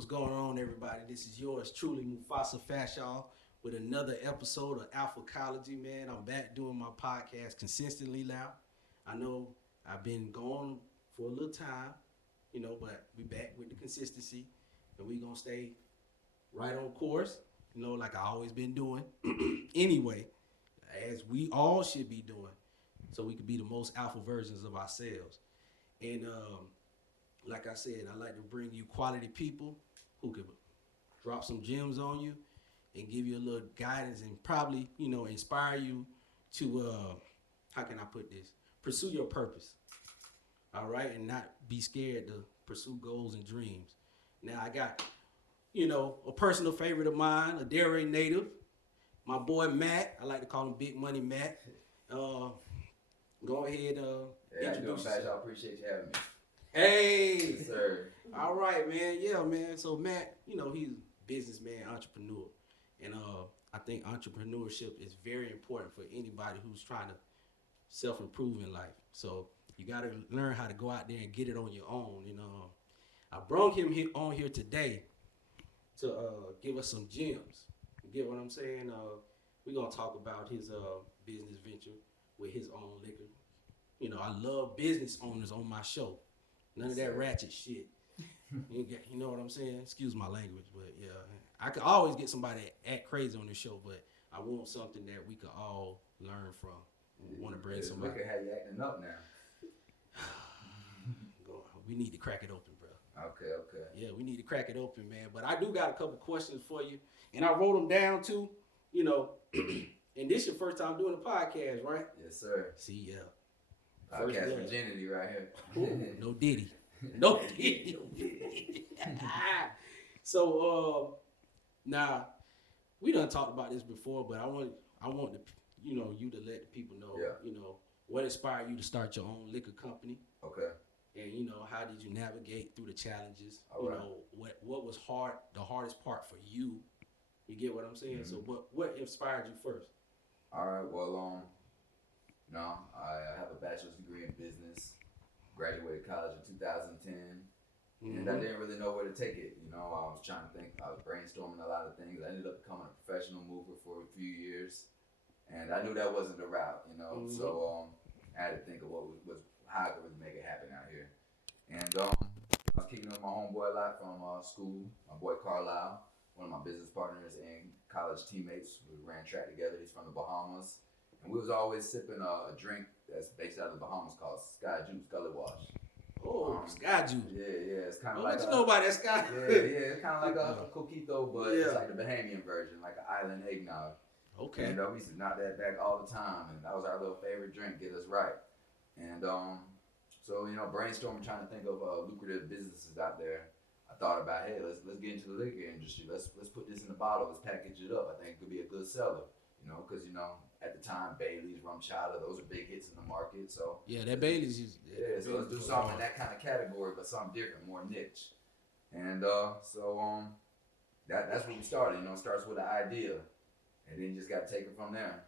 What's going on, everybody? This is yours truly, Mufasa Fashal, with another episode of Alphacology, man. I'm back doing my podcast consistently now. I know I've been gone for a little time, but we back with the consistency, and we gonna stay right on course, like I always been doing. Anyway, as we all should be doing, so we could be the most alpha versions of ourselves. And like I said, I like to bring you quality people who could drop some gems on you and give you a little guidance and probably, inspire you to, how can I put this? Pursue your purpose, all right? And not be scared to pursue goals and dreams. Now, I got, a personal favorite of mine, a Delray native, my boy Matt. I like to call him Big Money Matt. Go ahead, introduce yourself. I appreciate you having me. Hey, Yes, sir. All right, man. Yeah, man. So Matt, he's a businessman, entrepreneur, and I think entrepreneurship is very important for anybody who's trying to self-improve in life. So you got to learn how to go out there and get it on your own. I brought him on here today to give us some gems. You get what I'm saying? We're gonna talk about his business venture with his own liquor. I love business owners on my show. None of that ratchet shit. You know what I'm saying? Excuse my language, but yeah, I could always get somebody to act crazy on this show, but I want something that we could all learn from. Want to bring somebody. Look at how you acting up now. We need to crack it open, bro. Okay. Yeah, we need to crack it open, man. But I do got a couple questions for you, and I wrote them down too. And this your first time doing a podcast, right? Yes, sir. See, yeah. Podcast virginity right here. Ooh, no Diddy. No Diddy. So now we done talked about this before, but I want to, you to let the people know, what inspired you to start your own liquor company. Okay. And how did you navigate through the challenges? All right. What was the hardest part for you? You get what I'm saying? Mm-hmm. So what inspired you first? All right. Well, I have a bachelor's degree in business. Graduated college in 2010, and I didn't really know where to take it. I was trying to think. I was brainstorming a lot of things. I ended up becoming a professional mover for a few years, and I knew that wasn't the route. So I had to think of how I could really make it happen out here. And I was kicking with my homeboy a lot from school. My boy Carlisle, one of my business partners and college teammates. We ran track together. He's from the Bahamas. And we was always sipping a drink that's based out of the Bahamas called Sky Juice, Gully Wash. Oh, Sky Juice. Yeah. It's kind of like what you know about that Sky? Yeah. It's kind of like a coquito, but it's like the Bahamian version, like an island eggnog. Okay. And we used to knock that back all the time, and that was our little favorite drink, get us right. And so brainstorming, trying to think of lucrative businesses out there. I thought about, hey, let's get into the liquor industry. Let's put this in a bottle. Let's package it up. I think it could be a good seller. Because at the time, Bailey's, Rum Chowder, those are big hits in the market. So yeah, that Bailey's is so let's do something in that kind of category, but something different, more niche. And that's where we started. It starts with an idea, and then you just got to take it from there.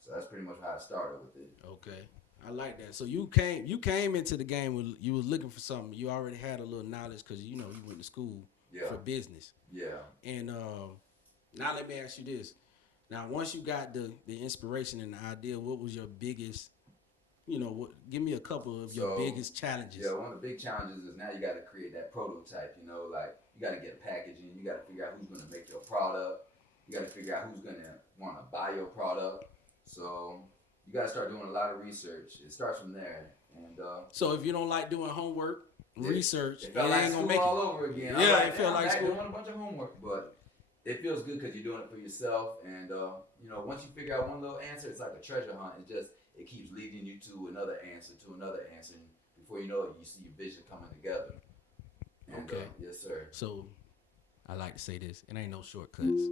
So that's pretty much how I started with it. Okay, I like that. So you came into the game when you was looking for something. You already had a little knowledge because you went to school for business. Yeah. And now let me ask you this. Now, once you got the inspiration and the idea, what was your biggest, give me a couple of your biggest challenges. Yeah, one of the big challenges is now you got to create that prototype, like you got to get packaging, you got to figure out who's going to make your product, you got to figure out who's going to want to buy your product. So you got to start doing a lot of research. It starts from there. And so if you don't like doing homework, research, it felt like ain't going to make all over again. Yeah, it felt like school. Doing a bunch of homework, but it feels good because you're doing it for yourself, and once you figure out one little answer, it's like a treasure hunt. It keeps leading you to another answer, and before you know it, you see your vision coming together. And, okay. Yes, sir. So, I like to say this: it ain't no shortcuts.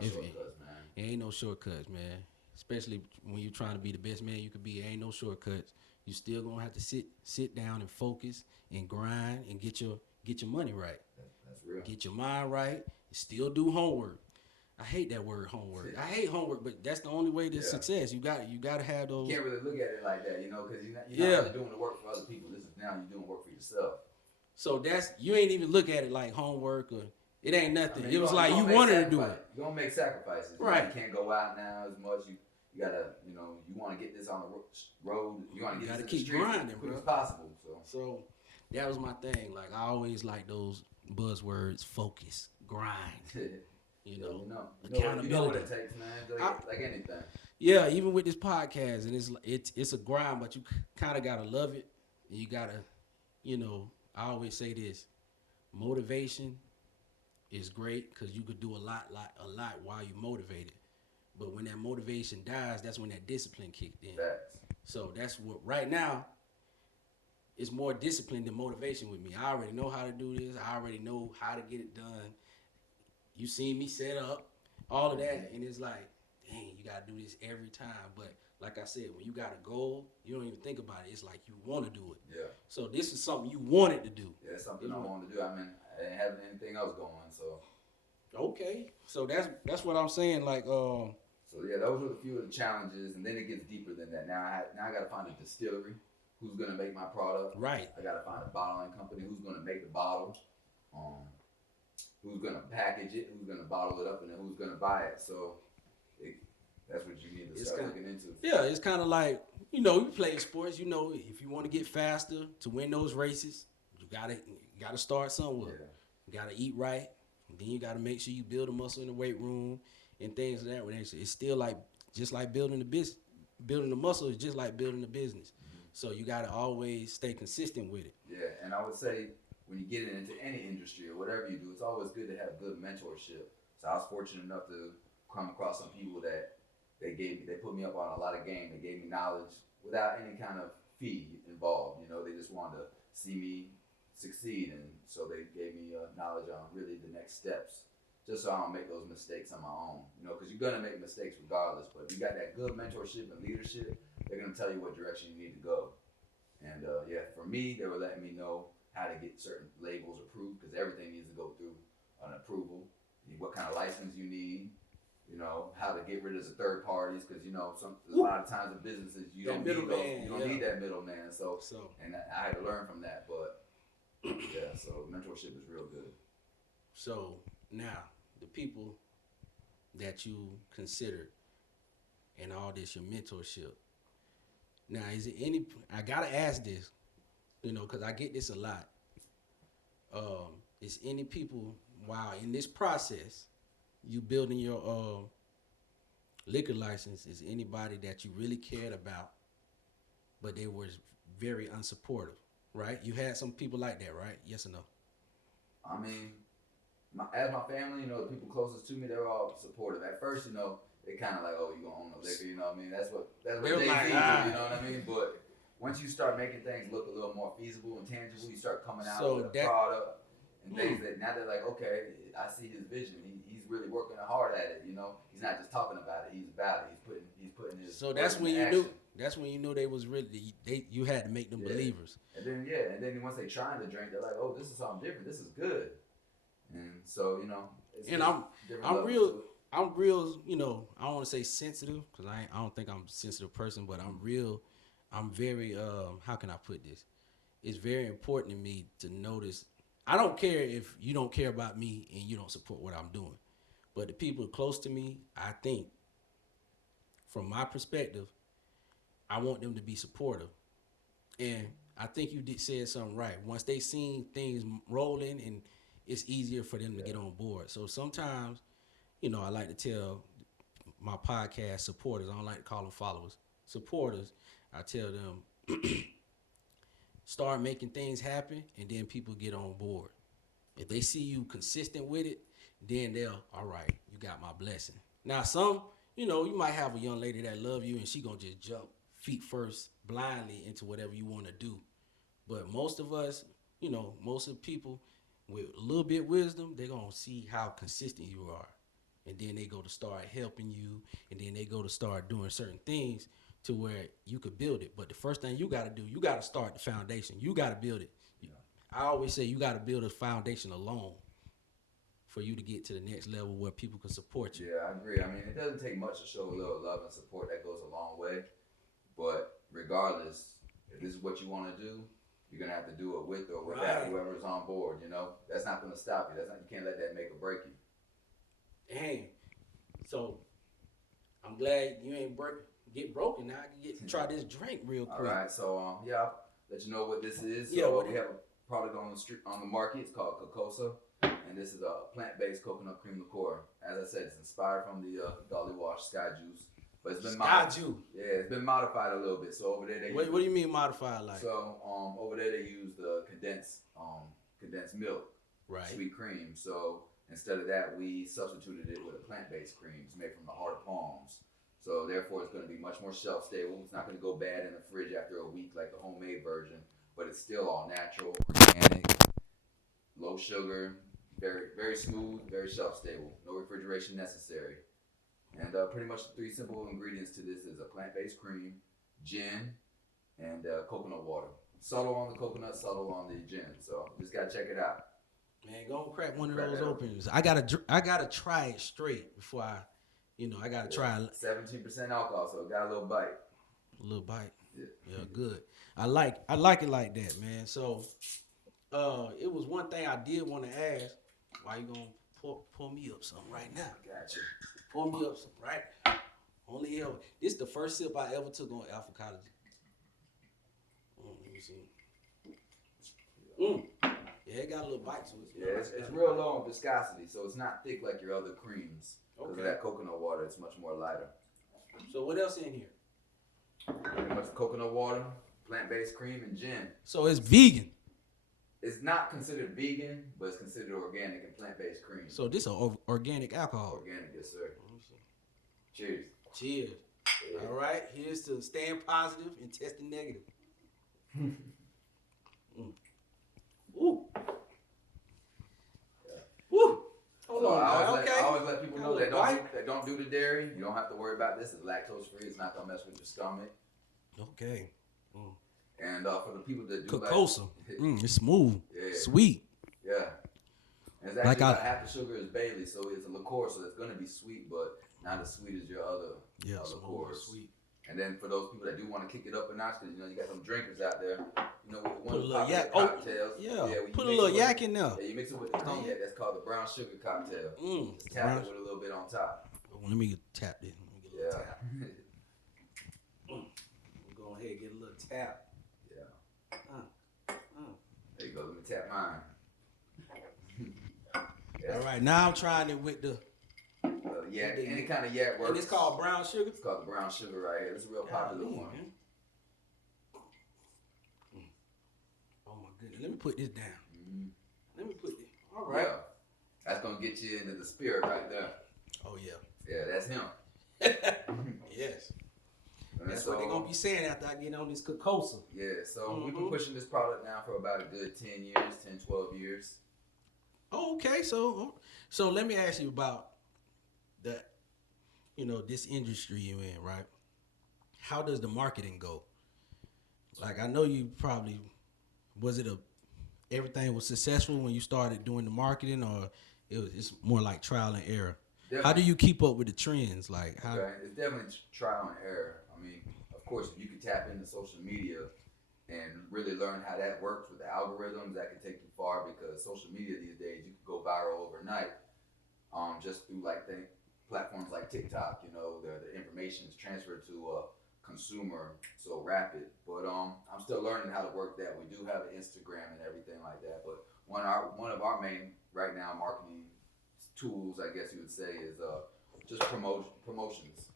Shortcuts, man. It ain't no shortcuts, man. Especially when you're trying to be the best man you could be, it ain't no shortcuts. You still gonna have to sit down and focus and grind and get your money right. That's real. Get your mind right. Still do homework. I hate that word homework. I hate homework, but that's the only way to success. You got to have those. You can't really look at it like that, because you're not really doing the work for other people. This is now you're doing work for yourself. So that's, you ain't even look at it like homework or it ain't nothing. I mean, It was like you wanted to do it. You're gonna make sacrifices. Right. You can't go out now as much. You gotta, you know, you want to get this on the road. You want to get this in keep the street grinding, as quick bro. as possible. So that was my thing. Like I always like those buzzwords: focus, grind. You know, accountability. You know what it takes, man. Like anything. Yeah, even with this podcast, and it's a grind, but you kind of gotta love it. And you gotta, you know, I always say this: motivation is great because you could do a lot while you're motivated. But when that motivation dies, that's when that discipline kicked in. Facts. So that's what right now. It's more discipline than motivation with me. I already know how to do this. I already know how to get it done. You seen me set up, all of that, and it's like, dang, you gotta do this every time. But like I said, when you got a goal, you don't even think about it. It's like you want to do it. Yeah. So this is something you wanted to do. Yeah, it's something I wanted to do. I mean, I didn't have anything else going, so. Okay. So that's what I'm saying. Like, So yeah, those were a few of the challenges, and then it gets deeper than that. Now I got to find a distillery who's gonna make my product. Right. I got to find a bottling company who's gonna make the bottle. Who's gonna package it, who's gonna bottle it up, and then who's gonna buy it. So that's what you need to start looking into. Yeah, it's kind of like, you know, you play sports. You know, if you want to get faster to win those races, you gotta start somewhere. Yeah. You gotta eat right, and then you gotta make sure you build a muscle in the weight room and things of that nature. It's still like just like building the business. Building the muscle is just like building the business. Mm-hmm. So you gotta always stay consistent with it. Yeah, and I would say, when you get into any industry or whatever you do, it's always good to have good mentorship. So I was fortunate enough to come across some people that they put me up on a lot of game. They gave me knowledge without any kind of fee involved. You know, they just wanted to see me succeed, and so they gave me knowledge on really the next steps, just so I don't make those mistakes on my own. You know, because you're gonna make mistakes regardless. But if you got that good mentorship and leadership, they're gonna tell you what direction you need to go. And yeah, for me, they were letting me know how to get certain labels approved, because everything needs to go through an approval. What kind of license you need, you know, how to get rid of the third parties, because you know, a lot of times in businesses you don't need that middleman. So and I had to learn from that. But yeah, so mentorship is real good. So now the people that you considered and all this, your mentorship. Now, is it any? I gotta ask this. You know, because I get this a lot. Is any people, while in this process, you building your liquor license, is anybody that you really cared about, but they were very unsupportive, right? You had some people like that, right? Yes or no? I mean, as my family, you know, the people closest to me, they were all supportive. At first, you know, they kind of like, oh, you gonna own the liquor, you know what I mean? That's what they do, you know what I mean? But once you start making things look a little more feasible and tangible, you start coming out with a product and things that now they're like, okay, I see his vision. He's really working hard at it. You know, he's not just talking about it. He's about it. He's putting his. So that's when you knew. That's when you knew they was really. You had to make them believers. And then once they trying to drink, they're like, oh, this is something different. This is good. And so you know. I'm real. You know, I don't want to say sensitive because I don't think I'm a sensitive person, but I'm real. I'm very, how can I put this? It's very important to me to notice. I don't care if you don't care about me and you don't support what I'm doing. But the people close to me, I think, from my perspective, I want them to be supportive. And I think you said something right. Once they seen things rolling, and it's easier for them to get on board. So sometimes, you know, I like to tell my podcast supporters, I don't like to call them followers, supporters, I tell them, start making things happen, and then people get on board. If they see you consistent with it, then they'll, all right, you got my blessing. Now, some, you know, you might have a young lady that love you, and she gonna just jump feet first blindly into whatever you want to do. But most of us, you know, most of the people with a little bit of wisdom, they're gonna see how consistent you are. And then they go to start helping you, and then they go to start doing certain things to where you could build it. But the first thing you got to do, you got to start the foundation. You got to build it. Yeah. I always say you got to build a foundation alone for you to get to the next level where people can support you. Yeah, I agree. I mean, it doesn't take much to show a little love and support. That goes a long way. But regardless, if this is what you want to do, you're gonna have to do it with or without whoever's on board. You know, that's not gonna stop you. You can't let that make or break you. Dang. So I'm glad you ain't get broken. Now I can try this drink real quick. All right. So I'll let you know what this is. So yeah. We have a product on the market. It's called Cocosa, and this is a plant-based coconut cream liqueur. As I said, it's inspired from the Dolly Wash Sky Juice, but it's been it's been modified a little bit. So over there what do you mean modified like? So over there they use the condensed milk, right? Sweet cream. So instead of that, we substituted it with a plant-based cream. It's made from the heart of palms. So therefore, it's going to be much more shelf stable. It's not going to go bad in the fridge after a week like the homemade version, but it's still all natural, organic, low sugar, very, very smooth, very shelf stable. No refrigeration necessary. And pretty much the 3 simple ingredients to this is a plant-based cream, gin, and coconut water. Subtle on the coconut, subtle on the gin. So just got to check it out. Man, go and crack one of those open. I gotta try it straight before I gotta try it. 17% alcohol, so it got a little bite. A little bite. Yeah, good. I like it like that, man. So, it was one thing I did want to ask. Why you gonna pour me up something right now? Gotcha. Pour me up something right. Only ever. This is the first sip I ever took on Alphacology. Let me see. Yeah, it got a little bite to it. Yeah, it's real low in viscosity, so it's not thick like your other creams. Because of that coconut water, it's much more lighter. So what else in here? Pretty much coconut water, plant-based cream, and gin. So it's vegan. It's not considered vegan, but it's considered organic and plant-based cream. So this is organic alcohol. Organic, yes, sir. Cheers. Cheers. Yeah. All right, here's to staying positive and testing negative. Ooh. Yeah. Woo. So I always let people know that don't do the dairy. You don't have to worry about this. It's lactose free. It's not gonna mess with your stomach. Okay. And for the people that do Cocosa, it's smooth, sweet. Yeah. And it's actually about half the sugar is Bailey, so it's a liqueur, so it's gonna be sweet, but not as sweet as your other liqueurs. Sweet. And then for those people that do want to kick it up a notch, because you got some drinkers out there, with put a little cocktails. Put a little yak in there. Yeah, you mix it with the cognac. That's called the brown sugar cocktail. Just tap it with a little bit on top. Let me tap this. Let me get a little tap. Go ahead, get a little tap. Yeah. There you go. Let me tap mine. All right, now I'm trying it with the yak. Any kind of yak works. And it's called brown sugar? It's called the brown sugar right here. It's a real popular one. Man. Oh my goodness. Let me put this down. Let me put this. All right. Yeah. That's going to get you into the spirit right there. Oh, yeah. Yeah, that's him. Yes. That's what they're going to be saying after I get on this Cocosa. Yeah, so we've been pushing this product now for about a good 10 years, 10, 12 years. Oh, okay. So let me ask you about this industry you're in, right? How does the marketing go? Like, I know you probably, everything was successful when you started doing the marketing, or it's more like trial and error? Definitely. How do you keep up with the trends? Like, how? Okay. It's definitely trial and error. I mean, of course, if you can tap into social media and really learn how that works with the algorithms, that can take you far, because social media these days, you can go viral overnight, just through platforms like TikTok. The information is transferred to a consumer so rapid. But I'm still learning how to work that. We do have an Instagram and everything like that. But one of our main right now marketing tools, I guess you would say, is just promotions.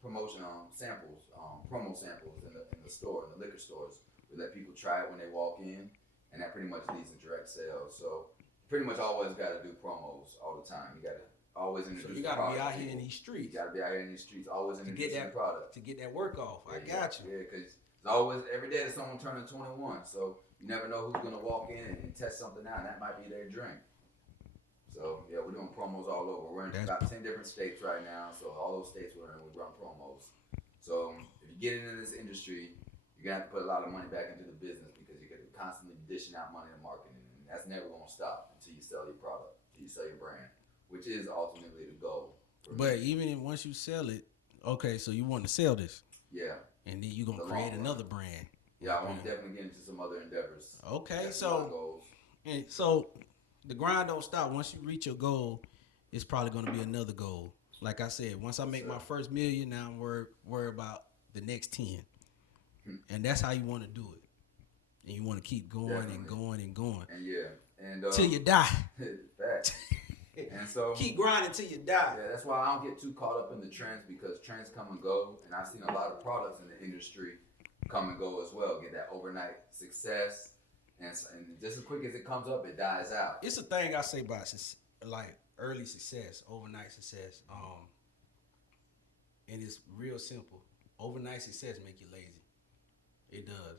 Promotion samples, promo samples in the store, in the liquor stores. We let people try it when they walk in, and that pretty much leads to direct sales. So pretty much always got to do promos all the time. You got to always introduce. So you got to be out here in these streets. You got to be out here in these streets, always introducing the product to get that work off. I got you. Yeah, because it's always every day that someone turning 21, so you never know who's gonna walk in and test something out, and that might be their drink. So yeah, we're doing promos all over. We're in about 10 different states right now, so all those states we're in, we run promos. So if you get into this industry, you're gonna have to put a lot of money back into the business, because you're gonna constantly dishing out money in marketing, and that's never gonna stop until you sell your product, until you sell your brand, which is ultimately the goal. But even once you sell it, okay, so you want to sell this. Yeah. And then you're gonna create another brand. Yeah, I want to definitely get into some other endeavors. Okay, That's my so goals. and so the grind don't stop. Once you reach your goal, it's probably gonna be another goal. Like I said, once I make my first million, now I'm worried about the next 10, and that's how you want to do it. And you want to keep going Definitely. and going and going And till you die. Facts. And so keep grinding till you die. Yeah, that's why I don't get too caught up in the trends, because trends come and go, and I've seen a lot of products in the industry come and go as well. Get that overnight success, and just as quick as it comes up, it dies out. It's a thing I say about like early success, overnight success. And it's real simple. Overnight success make you lazy. It does.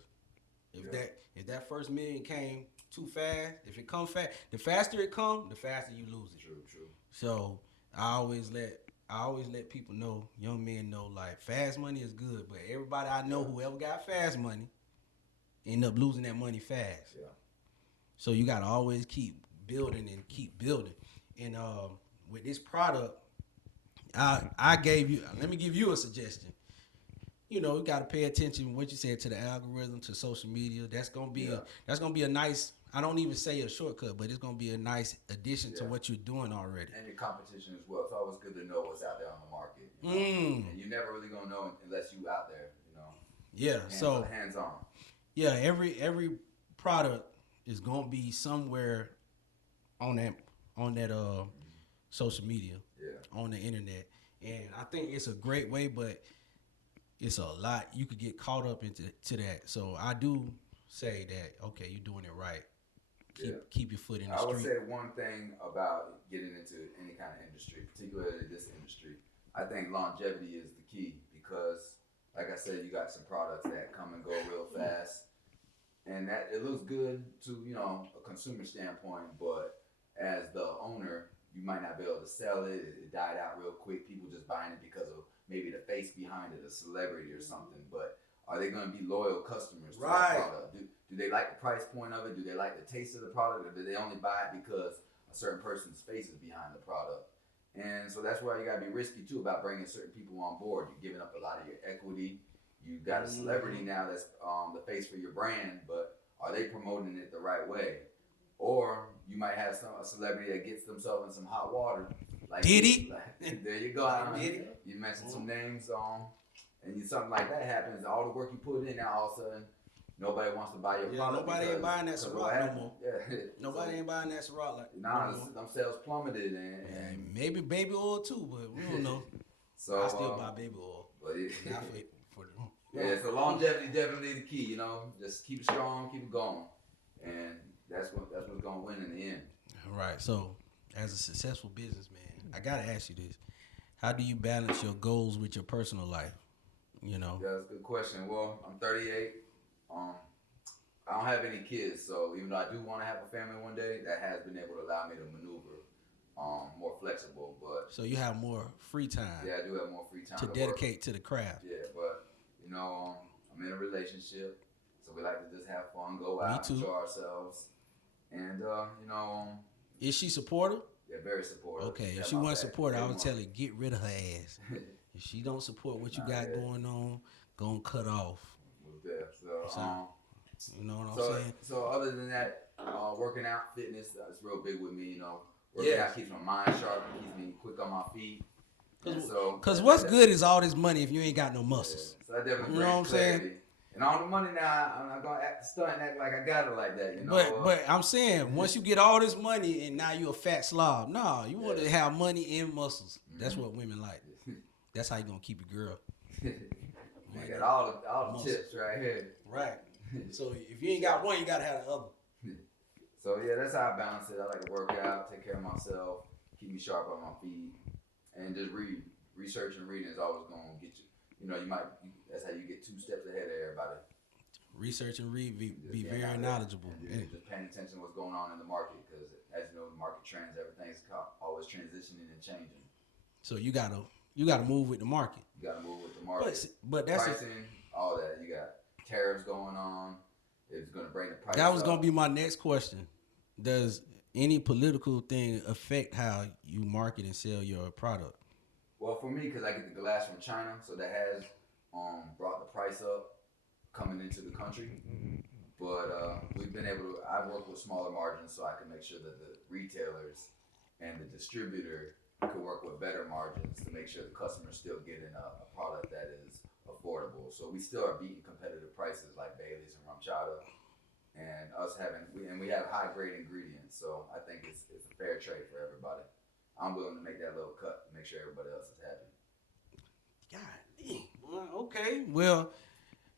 If that first million came too fast, if it come fast, the faster it come, the faster you lose it. True. So I always let people know, young men know, like, fast money is good, but everybody I know whoever got fast money end up losing that money fast. Yeah. So you gotta always keep building and keep building. And with this product, let me give you a suggestion. You know, you got to pay attention to what you said, to the algorithm, to social media. That's gonna be a nice. I don't even say a shortcut, but it's gonna be a nice addition to what you're doing already. And your competition as well. It's always good to know what's out there on the market. You know? And you're never really gonna know unless you out there. You know. Yeah. Hands on. Yeah. Every product is gonna be somewhere on that social media. Yeah. On the internet, and I think it's a great way, but it's a lot. You could get caught up into that. So I do say that, okay, you're doing it right. Keep your foot in the street. I would say one thing about getting into any kind of industry, particularly this industry, I think longevity is the key, because, like I said, you got some products that come and go real fast, and that it looks good to, you know, a consumer standpoint, but as the owner, you might not be able to sell it. It died out real quick. People just buying it because of maybe the face behind it, a celebrity or something. But are they going to be loyal customers to that product? Do they like the price point of it? Do they like the taste of the product? Or do they only buy it because a certain person's face is behind the product? And so that's why you got to be risky too about bringing certain people on board. You're giving up a lot of your equity. You got a celebrity now that's the face for your brand, but are they promoting it the right way? Or you might have a celebrity that gets themselves in some hot water. Like Diddy. There you go. Diddy. You mentioned some names, and something like that happens. All the work you put in, now all of a sudden, nobody wants to buy your product. Nobody ain't buying that Ciroc no more. Yeah. Nobody ain't buying that Ciroc like them sales plummeted, and maybe baby oil too, but we don't know. So I still buy baby oil. But Not for so longevity definitely the key. You know, just keep it strong, keep it going, and that's what's gonna win in the end. Right. So, as a successful businessman, I gotta ask you this: how do you balance your goals with your personal life? You know. Yeah, that's a good question. Well, I'm 38. I don't have any kids, so even though I do want to have a family one day, that has been able to allow me to maneuver more flexible. But so you have more free time. Yeah, I do have more free time to dedicate to the craft. Yeah, but you know, I'm in a relationship, so we like to just have fun, go out, enjoy ourselves, and you know. Is she supportive? Yeah, very supportive. Okay, if she wasn't supportive, I would tell her, get rid of her ass. If she don't support what you got going on, gonna cut off. You know what I'm saying? So other than that, working out, fitness, is real big with me. You know, working out keeps my mind sharp, keeps me quick on my feet. Cause what's good is all this money if you ain't got no muscles. Yeah. So that definitely you know what I'm saying? And all the money now, I'm not gonna stunt and act like I got it like that. You know. But I'm saying, once you get all this money and now you a fat slob, no, you want to have money and muscles. That's what women like. That's how you gonna keep your girl. I got all the tips right here. Right. So if you ain't got one, you gotta have the other. So yeah, that's how I balance it. I like to work out, take care of myself, keep me sharp on my feet, and just read. Research and reading is always gonna get you. You know, that's how you get 2 steps ahead of everybody. Research and read, be very knowledgeable. Just paying attention to what's going on in the market, because as you know, the market trends, everything's always transitioning and changing. So you gotta move with the market. You gotta move with the market. But that's pricing, all that. You got tariffs going on. It's gonna bring the price. That was gonna be my next question. Does any political thing affect how you market and sell your product? Well, for me, because I get the glass from China, so that has brought the price up. coming into the country. But we've been able to, I work with smaller margins so I can make sure that the retailers and the distributor can work with better margins to make sure the customer's still getting a product that is affordable. So we still are beating competitive prices like Bailey's and Rum Chata, and we have high grade ingredients. So I think it's a fair trade for everybody. I'm willing to make that little cut to make sure everybody else is happy. God damn. Well, okay. Well,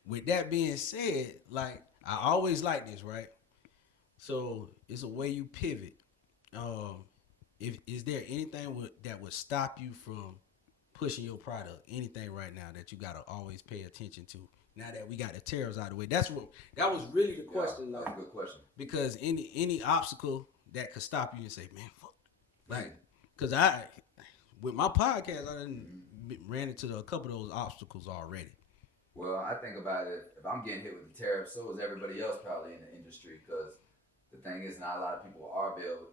with that being said, like I always like this, right? So it's a way you pivot. Is there anything that would stop you from pushing your product? Anything right now that you gotta always pay attention to? Now that we got the tariffs out of the way, that was really the question. That's a good question. Because any obstacle that could stop you and say, man, fuck, like, cause with my podcast, I done ran into a couple of those obstacles already. Well, I think about it, if I'm getting hit with the tariffs, so is everybody else probably in the industry, because the thing is, not a lot of people are able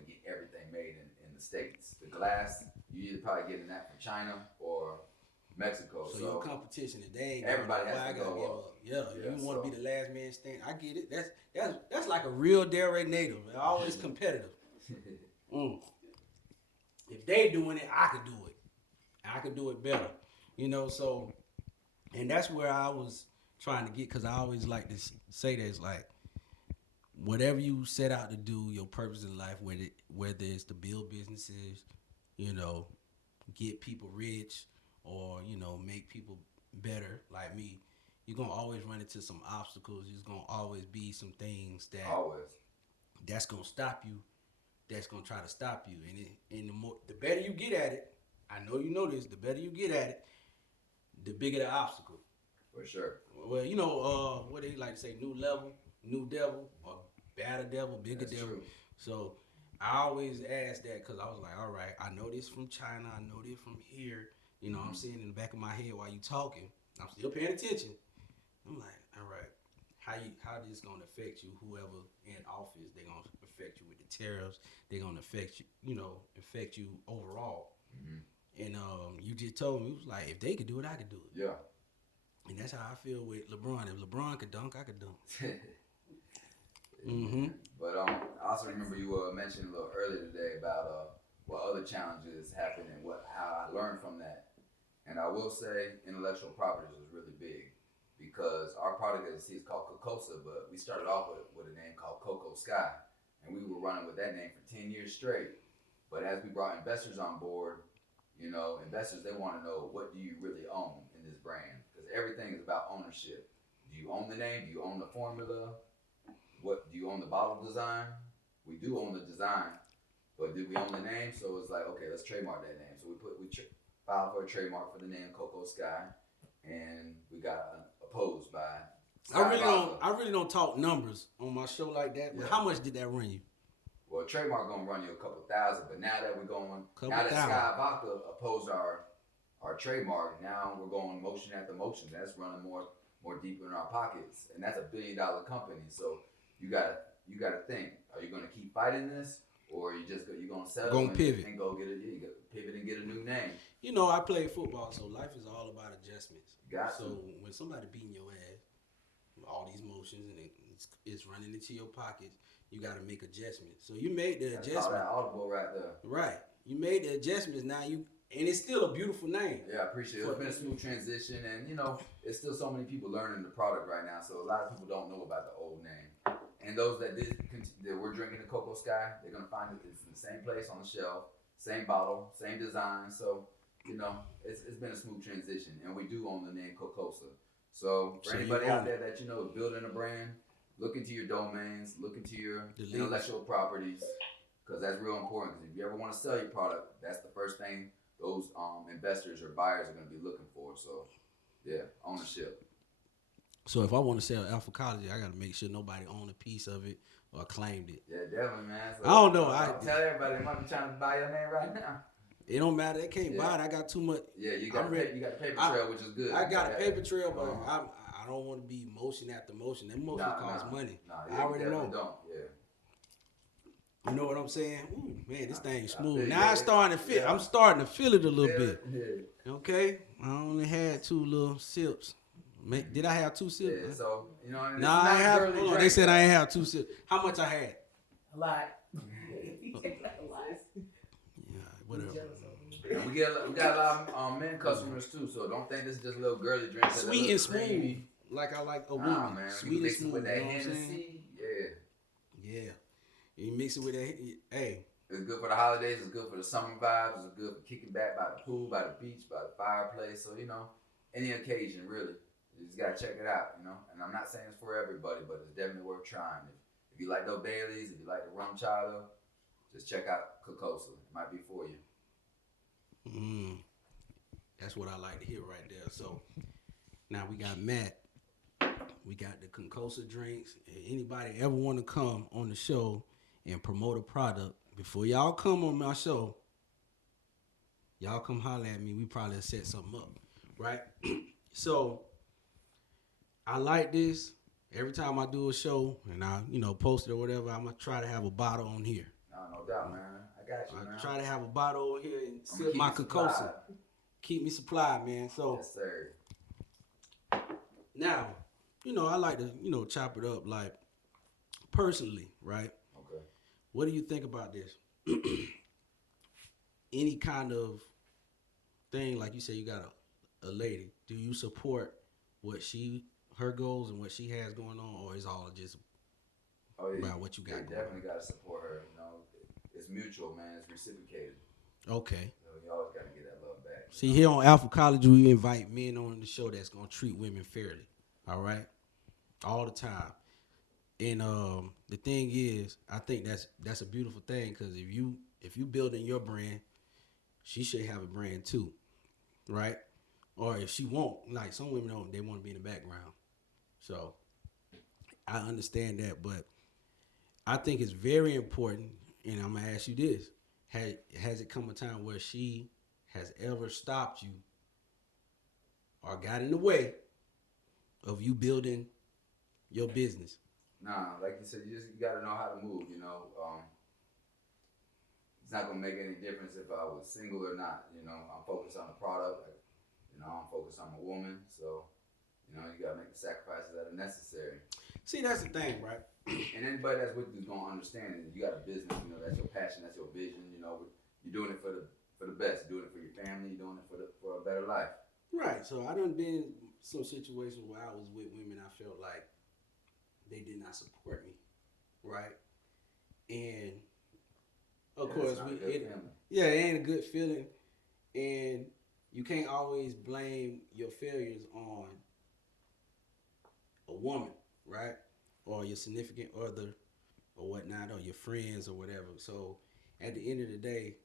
to get everything made in the States. The glass, you either probably getting that from China or Mexico. So your competition, if they ain't everybody has to go give up. Yeah, you want to be the last man standing. I get it. That's like a real Delray native. They're always competitive. If they doing it, I could do it. I could do it better. So, and that's where I was trying to get, because I always like to say that it's like, whatever you set out to do, your purpose in life, whether it's to build businesses, get people rich, or, make people better like me, you're going to always run into some obstacles. There's going to always be some things that's going to stop you, that's going to try to stop you. And the better you get at it, I know you know this, the better you get at it, the bigger the obstacle. For sure. Well, what they like to say, new level, new devil, or better devil, bigger That's devil. True. So I always ask that because I was like, all right, I know this from China, I know this from here. I'm sitting in the back of my head while you talking. I'm still paying attention. I'm like, all right, how this gonna affect you? Whoever in office, they gonna affect you with the tariffs. They gonna affect you, affect you overall. Mm-hmm. And you just told me, it was like, if they could do it, I could do it. Yeah. And that's how I feel with LeBron. If LeBron could dunk, I could dunk. But I also remember you mentioned a little earlier today about what other challenges happen and how I learned from that. And I will say intellectual properties was really big, because our product, as you see, is called Cocosa, but we started off with a name called Coco Sky, and we were running with that name for 10 years straight. But as we brought investors on board, investors, they want to know, what do you really own in this brand? Because everything is about ownership. Do you own the name? Do you own the formula? What do you own the bottle design? We do own the design, but do we own the name? So it's like, okay, let's trademark that name. So we filed for a trademark for the name Coco Sky, and we got opposed by I really don't talk numbers on my show like that. But how much did that run you? Well, trademark gonna run you a couple thousand, but now that Sky Vodka opposed our trademark, now we're going motion after motion. That's running more deeper in our pockets, and that's $1 billion company. So you gotta think: are you gonna keep fighting this, or you gonna settle and pivot and go get you gotta pivot and get a new name? I play football, so life is all about adjustments. So when somebody beating your ass, all these motions, and it's running into your pockets, you got to make adjustments. So you made the adjustment. That audible right there. Right. You made the adjustments. Now and it's still a beautiful name. Yeah, I appreciate it. It's been a smooth transition, and it's still so many people learning the product right now. So a lot of people don't know about the old name. And those that were drinking the Coco Sky, they're gonna find it. It's in the same place on the shelf, same bottle, same design. So it's been a smooth transition, and we do own the name Cocosa. So for anybody out there that is building a brand, look into your domains, look into your intellectual properties, because that's real important. Because if you ever want to sell your product, that's the first thing those investors or buyers are going to be looking for. So, yeah, ownership. So if I want to sell Alphacology, I got to make sure nobody owned a piece of it or claimed it. Yeah, definitely, man. So, I don't know. I tell everybody they might be trying to buy your name right now. It don't matter. They can't buy it. I got too much. Yeah, you got the paper trail, which is good. I got a paper trail, but I don't want to be motion after motion. That motion costs money. I already know. Don't. Yeah. You know what I'm saying? Ooh, man, this thing's smooth. Now it's starting to fit. I'm starting to feel it a little bit. Yeah. Okay? I only had 2 little sips. Did I have 2 sips? Yeah, so you know, and it's Nah, I ain't not have. girly Hold on, drink. they said I ain't have 2 sips. How much I had? A lot. Yeah, whatever. We got a lot of men customers too, so don't think this is just a little girly drink. Sweet and smooth, like I like a woman. Nah, man. Sweet and mix it smooth. with that You know what I'm saying? Hennessy, yeah. Yeah. You mix it with that. Hey. It's good for the holidays. It's good for the summer vibes. It's good for kicking back by the pool, by the beach, by the fireplace. So, you know, any occasion, really. You just got to check it out, you know. And I'm not saying it's for everybody, but it's definitely worth trying. If you like those Baileys, if you like the rum chata, just check out Kokosa. It might be for you. That's what I like to hear right there. So, now we got Matt. We got the Kokosa drinks. Anybody ever want to come on the show and promote a product, before y'all come on my show, y'all come holler at me. We probably set something up, right? So I like this. Every time I do a show and I, post it or whatever, I'm gonna try to have a bottle on here. No doubt, man. I got you, man. I try to have a bottle over here and sip my Kokosa. Keep me supplied, man. So yes, sir. Now, I like to, chop it up like personally, right? Okay. What do you think about this? Any kind of thing, like you say, you got a lady. Do you support what her goals and what she has going on, or is all just about what you got? You definitely got to support her. You know, it's mutual, man. It's reciprocated. Okay. So you always got to get that love back. See, here on Alphacology, we invite men on the show that's gonna treat women fairly. All right, all the time. And the thing is, I think that's a beautiful thing, because if you building your brand, she should have a brand too, right? Or if she won't, like some women don't, they want to be in the background. So I understand that, but I think it's very important. And I'm gonna ask you this: has it come a time where she has ever stopped you or got in the way of you building your business? Nah, like you said, you got to know how to move. You know, it's not gonna make any difference if I was single or not. You know, I'm focused on the product. I'm focused on my woman. So, you got to make the sacrifices that are necessary. See, that's the thing, right? And anybody that's with you is gonna understand it. You got a business. That's your passion. That's your vision. You're doing it for the best. You're doing it for your family. You're doing it for a better life. Right. So I done been in some situations where I was with women I felt like they did not support me, right? And of course, it ain't a good feeling, and you can't always blame your failures on a woman, right? Or your significant other, or whatnot, or your friends, or whatever. So at the end of the day,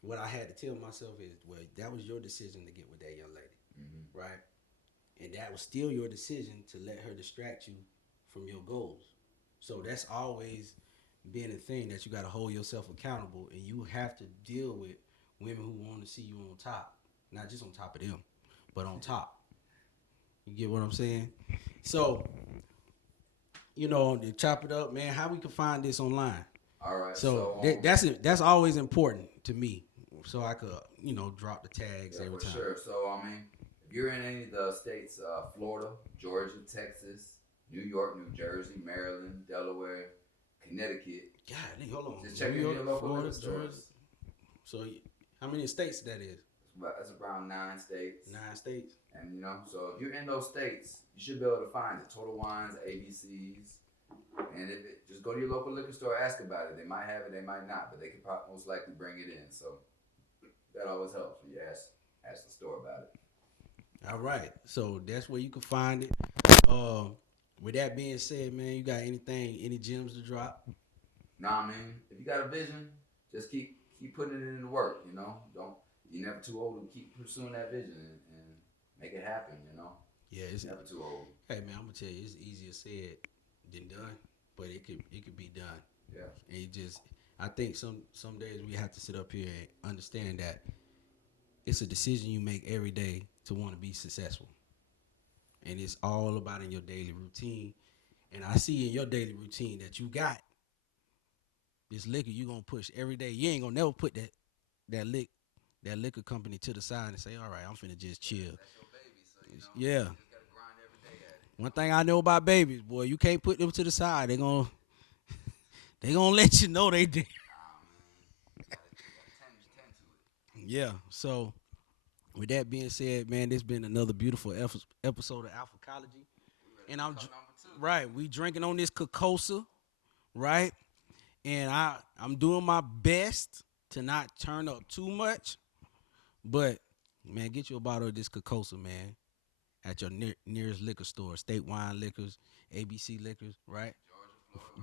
what I had to tell myself is, well, that was your decision to get with that young lady, right? And that was still your decision to let her distract you from your goals. So that's always been a thing, that you got to hold yourself accountable, and you have to deal with women who want to see you on top, not just on top of them, but on top. You get what I'm saying? So, to chop it up, man, how we can find this online? All right. So that's always important to me, so I could, drop the tags every time. Sure. So, if you're in any of the states, Florida, Georgia, Texas, New York, New Jersey, Maryland, Delaware, Connecticut. God, hold on. Just check your local Florida, stores. So, how many states that is? That's around 9 states. 9 states. And, so if you're in those states, you should be able to find it. Total Wines, ABCs. And just go to your local liquor store, ask about it. They might have it, they might not, but they could most likely bring it in. So that always helps when you ask the store about it. All right. So that's where you can find it. With that being said, man, you got any gems to drop? Nah, man. If you got a vision, just keep putting it into work. You're never too old to keep pursuing that vision and make it happen. Yeah, it's never too old. Hey, man, I'm gonna tell you, it's easier said than done, but it could be done. Yeah. And I think some days we have to sit up here and understand that it's a decision you make every day to want to be successful. And it's all about in your daily routine. And I see in your daily routine that you got this liquor you gonna push every day. You ain't gonna never put that liquor company to the side and say, all right, I'm finna just chill. That's your baby, so You Yeah. just gotta grind every day at it. One thing I know about babies, boy, you can't put them to the side. They gonna let you know they did. Nah, man, you gotta tend to it. Yeah. So with that being said, man, this been another beautiful episode of Alphacology. We ready And for I'm cup number 2. right. We drinking on this Kokosa, right? And I'm doing my best to not turn up too much, but man, get you a bottle of this Kokosa, man, at your nearest liquor store. State Wine Liquors, ABC Liquors, right?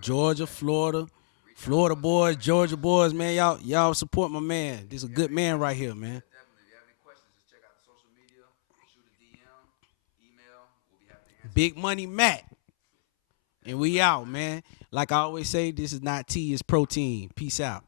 Georgia, Florida, Florida boys, Georgia boys, man, y'all support my man. This is a good man right here, man. Definitely. If you have any questions, just check out the social media, shoot a DM, email. We'll be happy to answer. Big Money Matt. And we out, man. Like I always say, this is not tea, it's protein. Peace out.